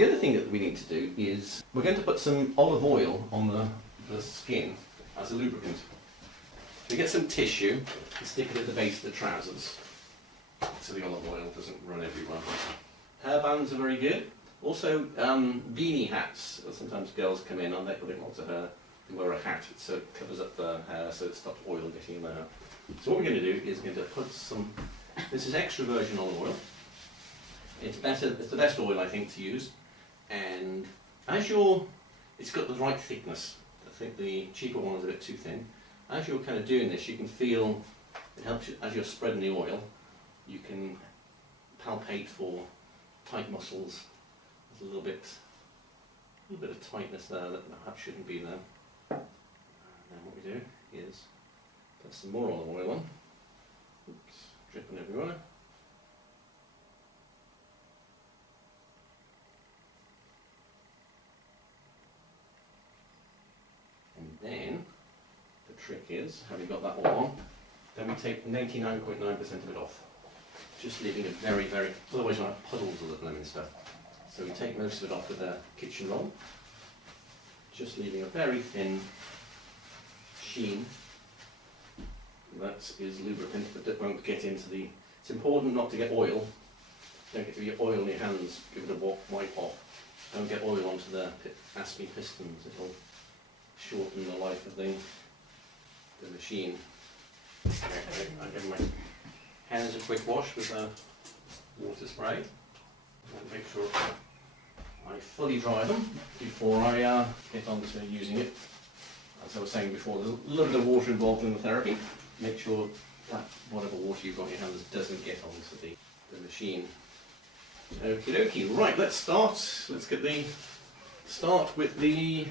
The other thing that we need to do is we're going to put some olive oil on the skin as a lubricant. We get some tissue and stick it at the base of the trousers so the olive oil doesn't run everywhere. Hairbands are very good. Also, beanie hats. Sometimes girls come in and they've got lots of hair. They wear a hat so it covers up the hair so it stops oil getting in the hair. So what we're going to do is we're going to put some. This is extra virgin olive oil. It's better. It's the best oil I think to use. And as it's got the right thickness. I think the cheaper one is a bit too thin. As you're kind of doing this, you can feel it helps you as you're spreading the oil. You can palpate for tight muscles. There's a little bit of tightness there that perhaps shouldn't be there. And then what we do is put some more olive oil on. Oops, dripping everywhere. And then the trick is, having got that all on, then we take 99.9% of it off. Just leaving a very, very, otherwise you'll have puddles of the lemon stuff. So we take most of it off with a kitchen roll, just leaving a very thin sheen. That is lubricant, but that won't get into the, it's important not to get oil. Don't get your oil in your hands, give it a wipe off. Don't get oil onto the ASMI pistons, it'll shorten the life of the machine. Okay, I give my hands a quick wash with a water spray and make sure I fully dry them before I get on to using it. As I was saying before, there's a little bit of water involved in the therapy. Make sure that whatever water you've got in your hands doesn't get onto the machine. Okie dokie, right, let's start. Let's start with the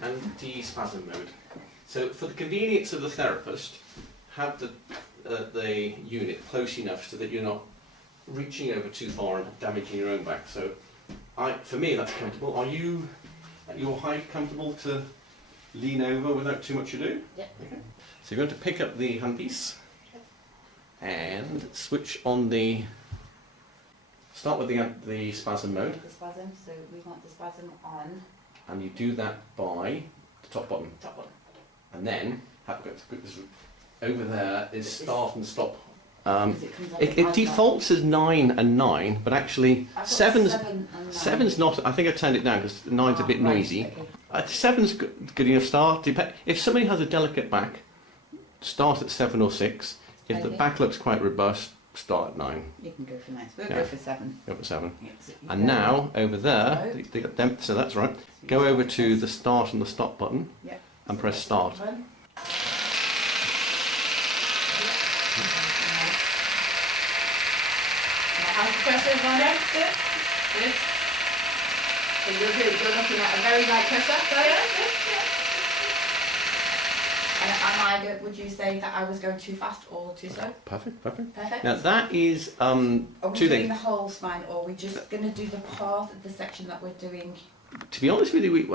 anti-spasm mode. So for the convenience of the therapist, have the unit close enough so that you're not reaching over too far and damaging your own back. So for me that's comfortable. Are you at your height comfortable to lean over without too much ado? Yep. Okay. So you're going to pick up the handpiece and switch on start with the spasm mode. The spasm, so we want the spasm on. And you do that by the top button. Top button. And then over there is start and stop. It defaults as 9 and 9, but actually 7's not. I think I turned it down because 9's a bit noisy. Okay. 7's good enough start. If somebody has a delicate back, start at 7 or 6. If the back looks quite robust, start at 9. You can go for 9. So we'll go for 7. Go for 7. Yeah, so and now over there, so that's right. Go over to the start and the stop button, and press start. How's the pressure on there? Good. Good. So you're looking at a very light pressure. So yeah, good. Yeah. And would you say that I was going too fast or too slow? Perfect, perfect. Perfect. Now that is are we two doing things. the whole spine, or are we just going to do the part of the section that we're doing? To be honest with you,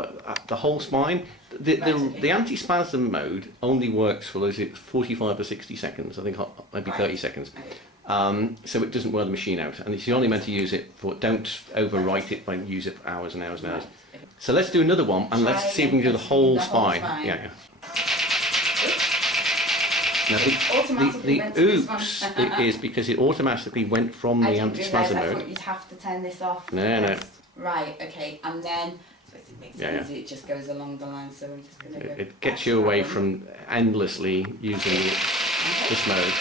the whole spine, the anti-spasm mode only works for 45 or 60 seconds, I think maybe 30 seconds. Okay. So it doesn't wear the machine out, and it's only meant to use it for, don't overwrite it by use it for hours and hours and hours. Okay. So let's do another one, and let's see if we can do the whole spine. Yeah. Now the oops it is because it automatically went from the anti-spasm mode. I thought you'd have to turn this off. No. Right, okay, and then so it makes it easy, it just goes along the line, so we're just going to go. It gets you away from endlessly using this mode.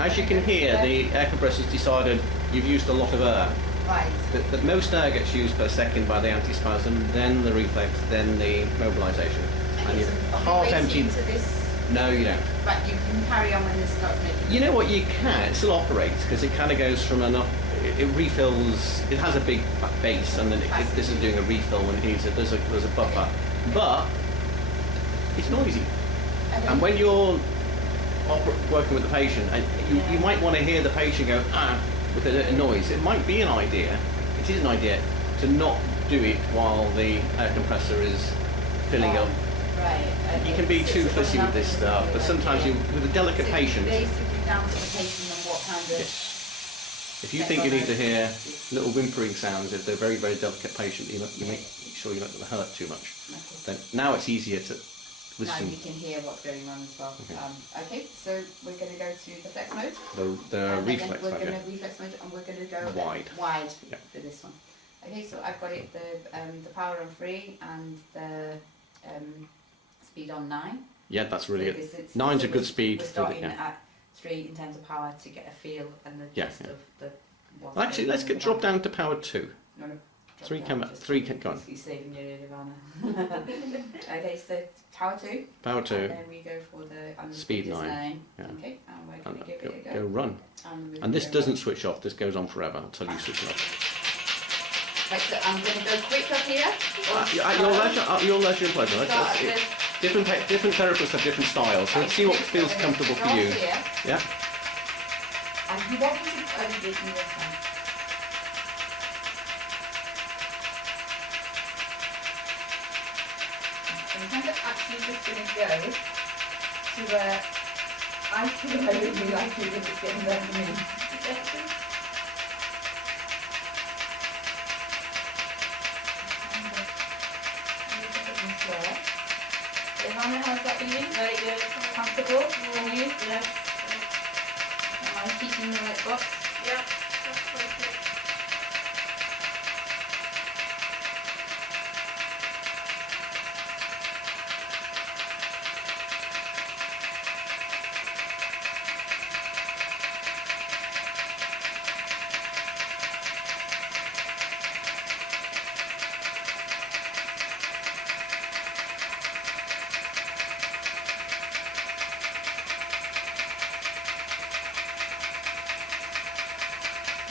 As you can hear, the air compressor's decided you've used a lot of air. Right. The most air gets used per second by the antispasm, then the reflex, then the mobilisation. And you're half empty. No, you don't. But you can carry on when this starts making. You know what, you can. It still operates because it kind of goes from it refills. It has a big base, and then this is doing a refill when it needs it. There's a buffer, but it's noisy. Okay. And when you're working with the patient, and you might want to hear the patient go with a noise. It might be an idea it is an idea to not do it while the air compressor is filling up. Right. You can be too fussy with this stuff, but sometimes with a delicate patient. Basically down to the patient and what kind of... Yes. If you think you need to hear little whimpering sounds, if they're a very, very delicate patient, you make sure you're not going to hurt too much. Okay. Then now it's easier to Now listen. you can hear what's going on as well. Okay. Okay, so we're going to go to the flex mode. The And then reflex, we're okay. going to reflex mode, and we're going to go Wide. Yeah. for this one. Okay, so I've got it the power on 3 and the speed on 9. Yeah, that's really Because good. it's- 9's a so good speed. We're for the- starting yeah. at 3 in terms of power to get a feel and the Yeah, gist yeah. of the. what's Well, actually, going let's on get in the drop band. down to power 2. No, no. 3 drop come down, up. just 3 can go on. He's saving you, Nirvana. Okay, so power 2. Power 2. And then we go for the and the Speed is 9. Yeah. Okay, and we're going And to give it a go go. run. we're And this gonna doesn't run. switch off. This goes on forever until you switch it off. Right, so I'm going to go quick up here. At your leisure and pleasure. Start That's it. this. Different therapists have different styles, so let's see what feels comfortable for you. Here, Yeah. and you want me to over this in this one. So I'm kind of actually just going to go to where I feel I really like it if it's getting better for me. Johanna, how's that feeling? Very good. Comfortable for you? Yes. Am I keeping the right box? Yeah, that's perfect.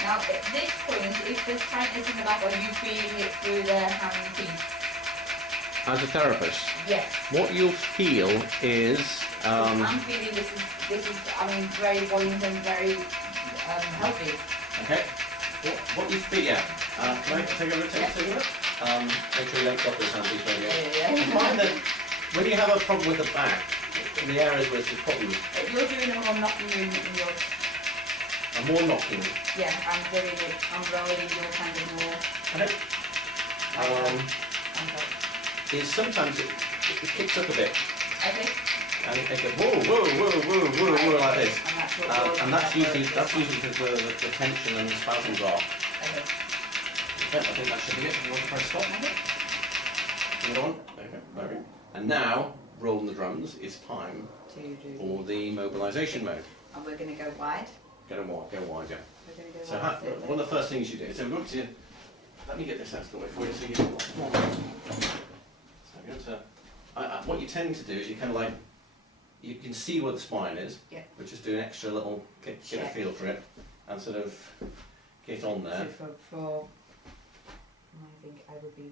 Now, at this point, if there's tightness in the back, are you feeling it through the hand and feet? As a therapist, Yes. what you'll feel is I'm feeling this is, I mean, very buoyant and very healthy. okay. What you feel? Yeah. Can I take a look? Take a look. Make sure you don't drop this hand, please, radio. Yeah. You find that when you have a problem with the back, in the areas where it's a problem, If you're doing a more knocking movement in yours, and more knocking. yeah, I'm doing it, I'm rolling your kind of more. Okay. Okay. Is sometimes it kicks up a bit, Okay. and it goes whoa, whoa, whoa, whoa, whoa, whoa, like this. And that's what And that's usually because where the tension and the spasms are. Okay. Okay, I think that should be it. You want to press stop? Okay. Another one. Okay, very good. And now, rolling the drums, it's time To do. for the mobilisation mode. And we're going to go wide. Go wide, yeah. We're going to go So wide. one of the first things you do, so we're going to, let me get this out of the way for you so you can, so we're going to, what you tend to do is you kind of like, you can see where the spine is, Yeah. but just do an extra little, get a Check. feel for it, and sort of get on there. So for I think I would be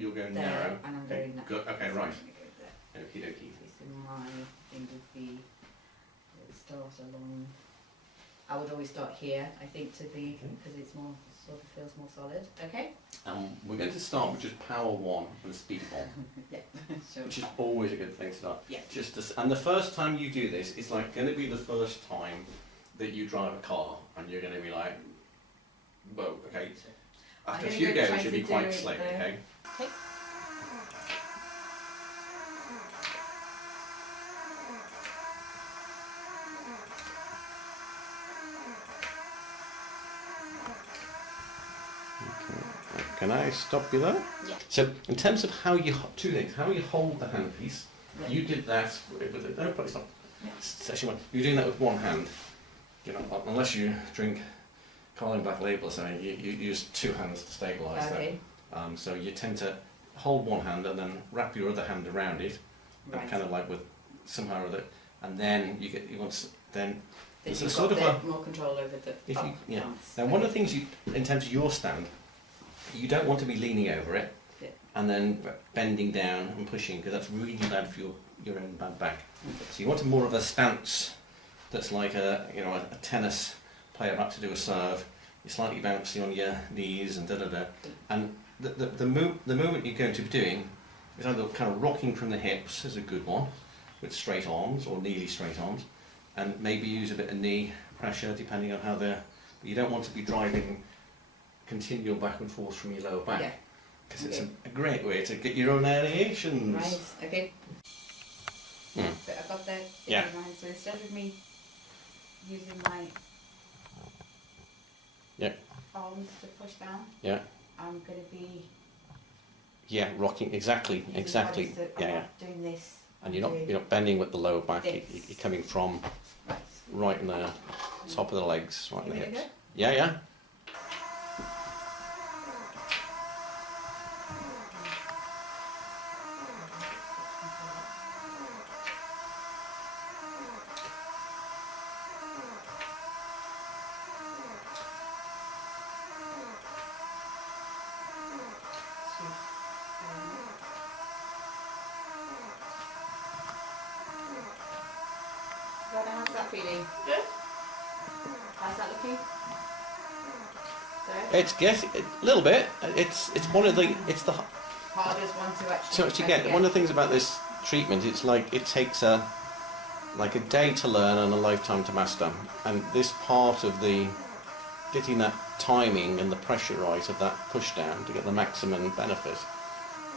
You'll go there, narrow. and I'm Okay, going that. good, okay, So right. I'm gonna go there. Okie dokie. So my thing would be, it would start along, I would always start here, I think, to be, Okay. because it's more, sort of feels more solid. Okay? We're going to start with just power 1 and speed 1, Yeah, sure. which is always a good thing to start. Yeah. Just to, and the first time you do this, it's like going to be the first time that you drive a car, and you're going to be like, whoa, okay. After a I'm few gonna go try goes, you'll to be do quite it slick, there. okay? Okay. Can I stop you there? Yeah. So, in terms of how you, two things, how you hold the handpiece, Yeah. you did that with it. No, probably stop. Yeah. Session 1. You're doing that with one hand. You know, unless you drink Carling Black Label or something, you use two hands to stabilise Okay. that. So you tend to hold one hand and then wrap your other hand around it, Right. and kind of like with somehow or other, and then you want to, then Then it's a you've sort got of the more control over the if you, yeah. balance. Now, one of the things you, in terms of your stand, you don't want to be leaning over it Yeah. and then bending down and pushing, because that's really bad for your own bad back. Okay. So you want more of a stance that's like a tennis player about to do a serve. slightly bouncy on your knees and da-da-da. And the movement you're going to be doing is either kind of rocking from the hips is a good one, with straight arms or nearly straight arms, and maybe use a bit of knee pressure depending on how they're... You don't want to be driving continual back and forth from your lower back. Yeah. Because it's a great way to get your own aerations. Right, okay. Mm. But I've got the Yeah. in mind, so instead of me using my Yeah. arms to push down, Yeah. I'm going to be Yeah, rocking, exactly, using exactly. bodies that Yeah, are yeah. doing this. And I'm doing you're not bending with the lower back, this. you're coming from Right. right in the top of the legs, right in the Give it a hips. go. Yeah, yeah. Rhoda, how's that feeling? Good. How's that looking? Sorry? It's a little bit. It's one of the Hardest one to actually so much you get. One of the things about this treatment, it's like it takes a day to learn and a lifetime to master. And this part of the getting that timing and the pressure right of that push down to get the maximum benefit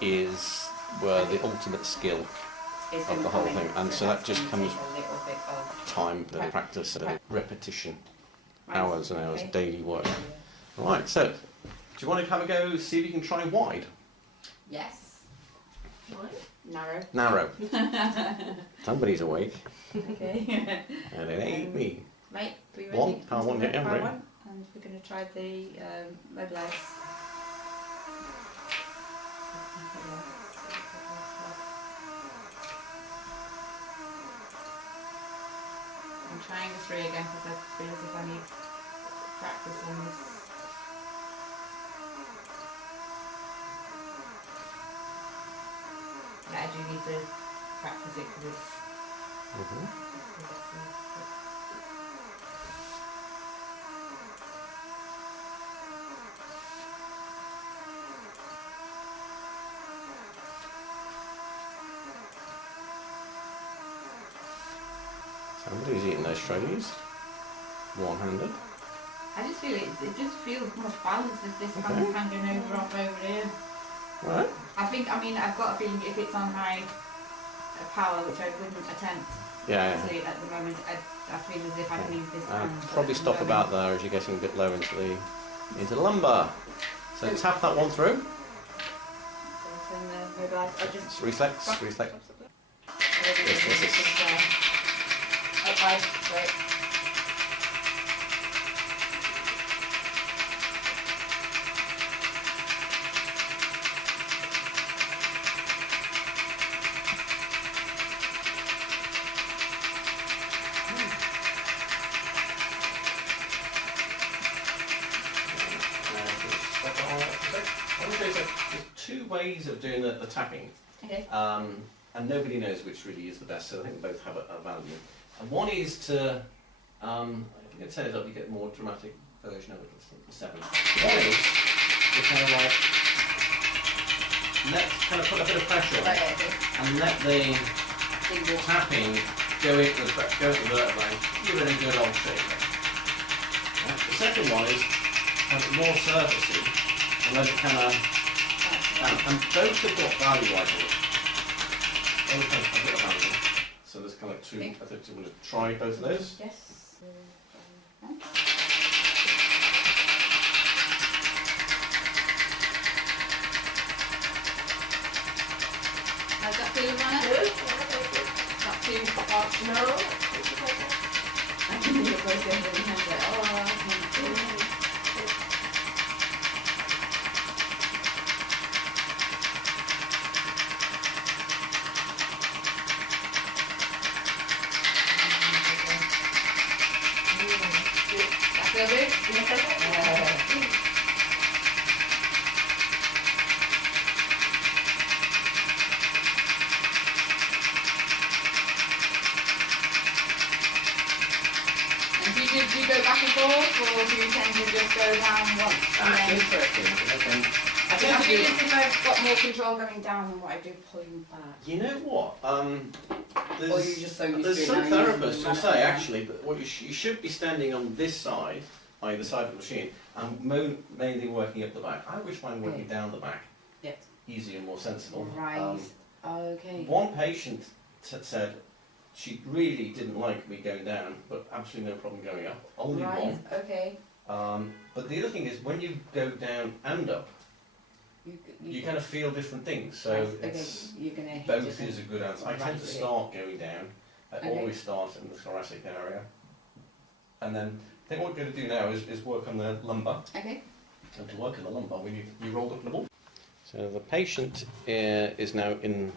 is where the ultimate skill It's of the whole thing. And so that that's just gonna comes take a little bit of time, the practice, the repetition, Right. hours and hours, Okay. daily work. Right, so do you want to have a go, see if you can try wide? Yes. What? Narrow. Narrow. Somebody's awake, Okay. and it ain't me. Right, are you ready? One, power one, yeah, Power right. one, and we're going to try the mobilise. I'm trying the 3 again because I feel as if I need practice on this. Yeah, I do need to practice it because it's... Somebody's eating those shreddies. One-handed. I just feel it just feels more balanced if this Okay. hand's hanging over here. Right. I mean, I've got a feeling if it's on high power, which I wouldn't attempt Yeah, to at the moment, I feel as if I'd leave this hand. probably stop about there as you're getting a bit low into the lumbar. So tap that one through. It's reflex, reflex. Okay, great. There's two ways of doing the tapping, Okay. and nobody knows which really is the best, so I think both have a value. And one is to, if you can turn it up, you get a more dramatic version of it, the 7. One is to kind of put a bit of pressure on Right, it, okay. and let the Single. tapping go into the vertebrae, give it a good old shake. Right. The second one is have it more surfacey and let it kind of down. And both have got value, I think. Both have a bit of value. So there's kind of two. Okay. I think we're going to try both of those. Yes. How's that feeling, Rana? Good. Not too harsh? No. It's okay. I can hear your voice going in your head like, oh, I can't do it. That feel good? And do you do you go back and forth, or do you tend to just go down once? That's interesting. Okay. I I tend to feel do. as if I've got more control going down than what I do pulling back. You know what? Or you're just so used There's to it some now, you therapists just who run say it. actually that what you should be standing on this side, either side of the machine, and mainly working up the back. I wish mine working down the back. Yep. Easier and more sensible. Right. Okay. One patient said she really didn't like me going down, but absolutely no problem going up. Only Right. one. Okay. But the other thing is when you go down and up, you kind of feel different things. So okay. it's You're gonna hit both different- is a good answer. I Right, tend to okay. start going down. I Okay. always start in the thoracic area. And then I think what we're going to do now is work on the lumbar. Okay. And to work on the lumbar, we need you rolled up in a ball. So the patient is now in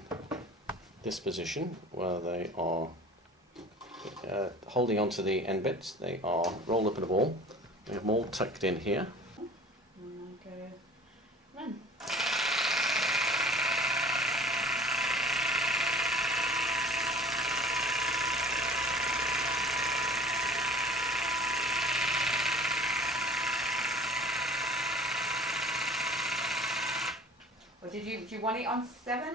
this position where they are holding onto the end bits. They are rolled up in a ball. We have them all tucked in here. And I go run. Or do you want it on 7?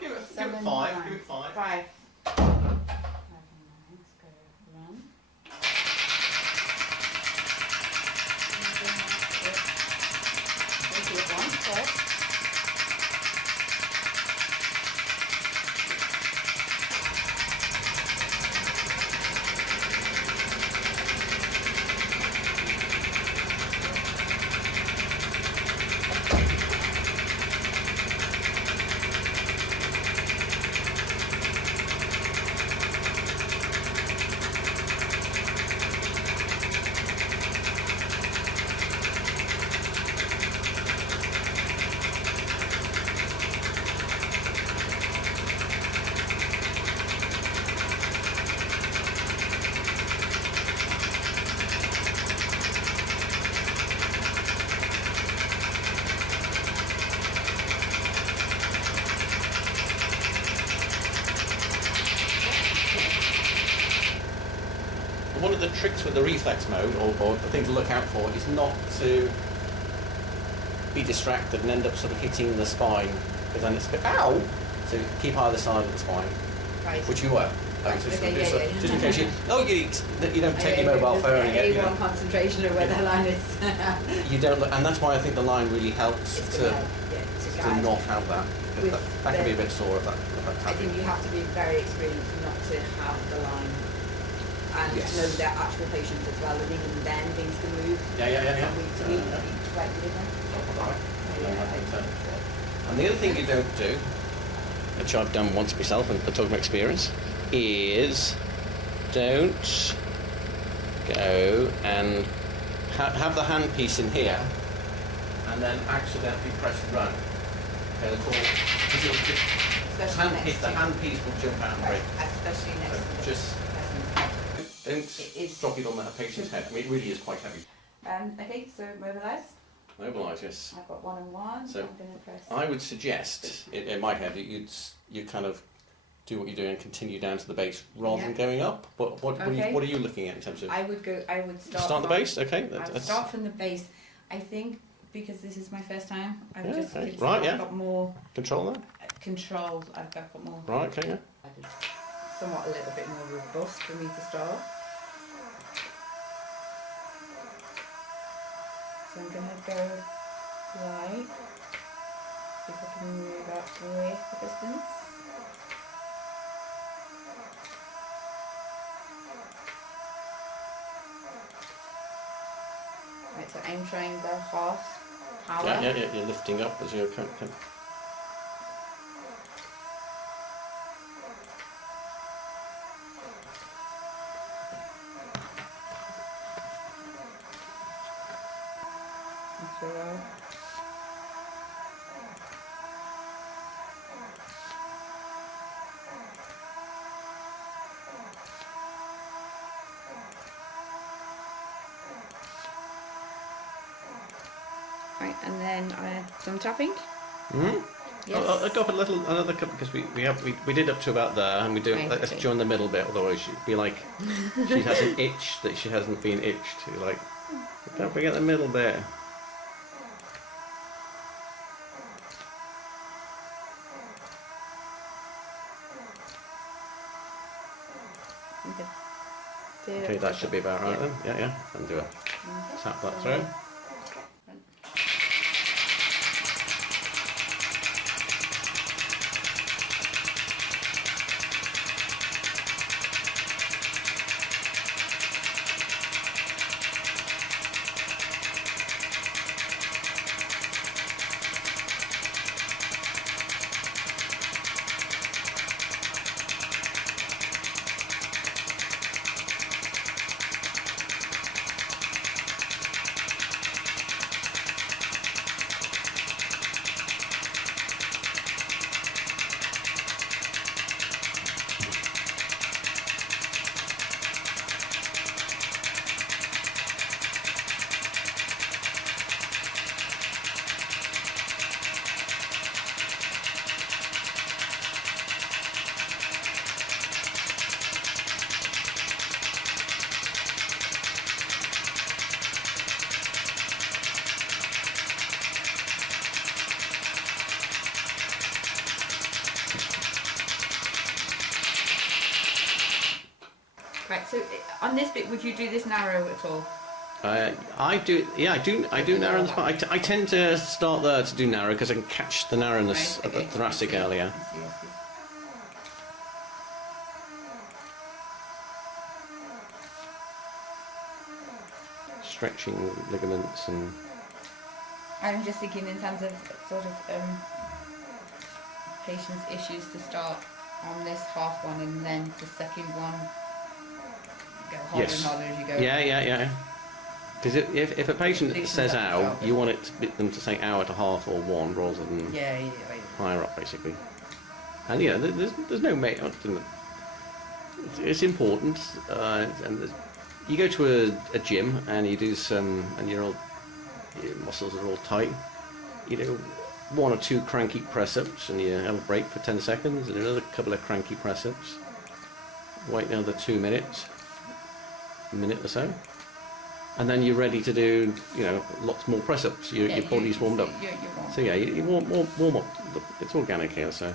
Give it 7, 5. 9. Give it 5. 5. 5 and 9. Let's go run. Go to 1 first. One of the tricks with the reflex mode, or the thing to look out for, is not to be distracted and end up sort of hitting the spine, because then it's a bit, ow! So keep either side of the spine, Right. which you were. Right, just, okay, just, yeah, yeah. just in case you don't take your mobile phone and get, you know, concentration of where the line is. you don't look, and that's why I think the line really helps It's to guide. not have that. With That can be a bit sore if that I happens. think you have to be very experienced not to have the line and Yes. know their actual patients as well, and even then things can move Yeah. from week to week, slightly different. And the other thing you don't do, which I've done once myself and talking from experience, is don't go and have the handpiece in here and then accidentally press run. Okay, Especially next the to handpiece will jump out and break. especially next So to just the don't It is- drop it on that patient's head. I mean, it really is quite heavy. okay, so mobilise. Mobilise, yes. I've got 1 and 1. So, I'm going to press. I would suggest, in my head, that you kind of do what you're doing and continue down to the base rather than Yeah. going up. What Okay. are you looking at in terms of... I would start. Start the from- base? Okay. I would start from the base. I think because this is my first time, I would Yeah, just okay. give Right, yeah. I've got more Control that. control. I've got more. Right, okay, yeah. Somewhat a little bit more robust for me to start. So I'm going to go right. See if I can move up with the distance. Right, so aim triangle, half, power. Yeah, you're lifting up as you're... That's all right. Right, and then some tapping. Hmm? Yes. I'll go up another couple because we did up to about there, and we do. Right, Let's okay. join the middle bit. Otherwise, she'd be like she has an itch that she hasn't been itched. You're like, don't forget the middle bit. Okay, that should be about right then. Yeah. And do it. Tap that through. Right, so on this bit, would you do this narrow at all? I do. Yeah, I do narrow the spine. I tend to start there to do narrow because I can catch the narrowness Right, at the thoracic earlier. I see. Stretching ligaments and. I'm just thinking in terms of sort of patient's issues to start on this half one and then the second one go harder Yes. and harder as you go. Yeah. Because if a patient Loosens says up as ow, well. you want them to say hour to half or one rather than Yeah. higher up, basically. And yeah, there's no it's important, and you go to a gym and you do some, and your muscles are all tight. You do 1 or 2 cranky press-ups, and you have a break for 10 seconds, and another couple of cranky press-ups. Wait another 2 minutes, a minute or so, and then you're ready to do, lots more press-ups. Your body's warmed up. You're warm. So yeah, you warm up. It's organic here, so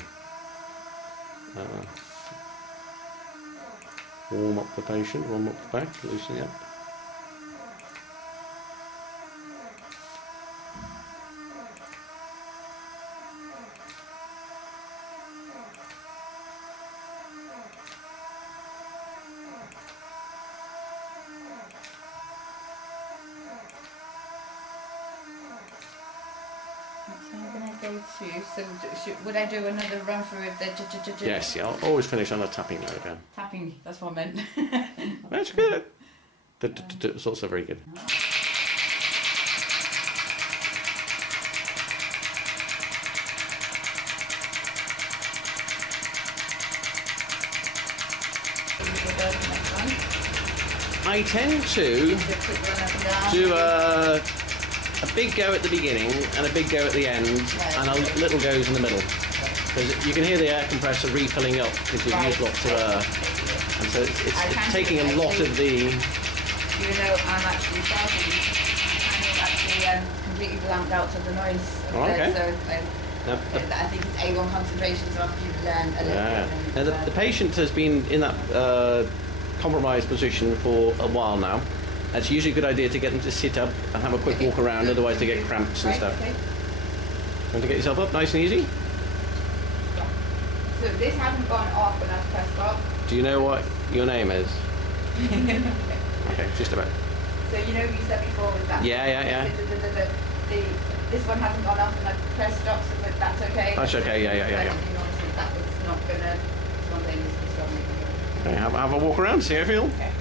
warm up the patient, warm up the back, loosen it up. So I'm going to go to, would I do another run through of the Yes, yeah, I'll always finish on a tapping note again. tapping? That's what I meant. That's good. It's also very good. I tend to do a big go at the beginning and a big go at the end, and a little goes in the middle. Because you can hear the air compressor refilling up because you've used lots of air. And so it's taking a lot of the... Even though I'm actually starting, I'm actually completely blanked out of the noise. Oh, okay. So I think it's A1 concentration, so after you've learned a little bit. Now the patient has been in that compromised position for a while now. It's usually a good idea to get them to sit up and have a quick walk around, otherwise they get cramps and stuff. Okay. Want to get yourself up nice and easy? So this hasn't gone off when I've pressed stop. Do you know what your name is? Okay, just about. So you know you said before with that. Yeah. This one hasn't gone off and I've pressed stop, so that's okay. That's okay, yeah. Obviously that was not gonna spontaneously stop me. Okay, have a walk around, see how you feel. Okay.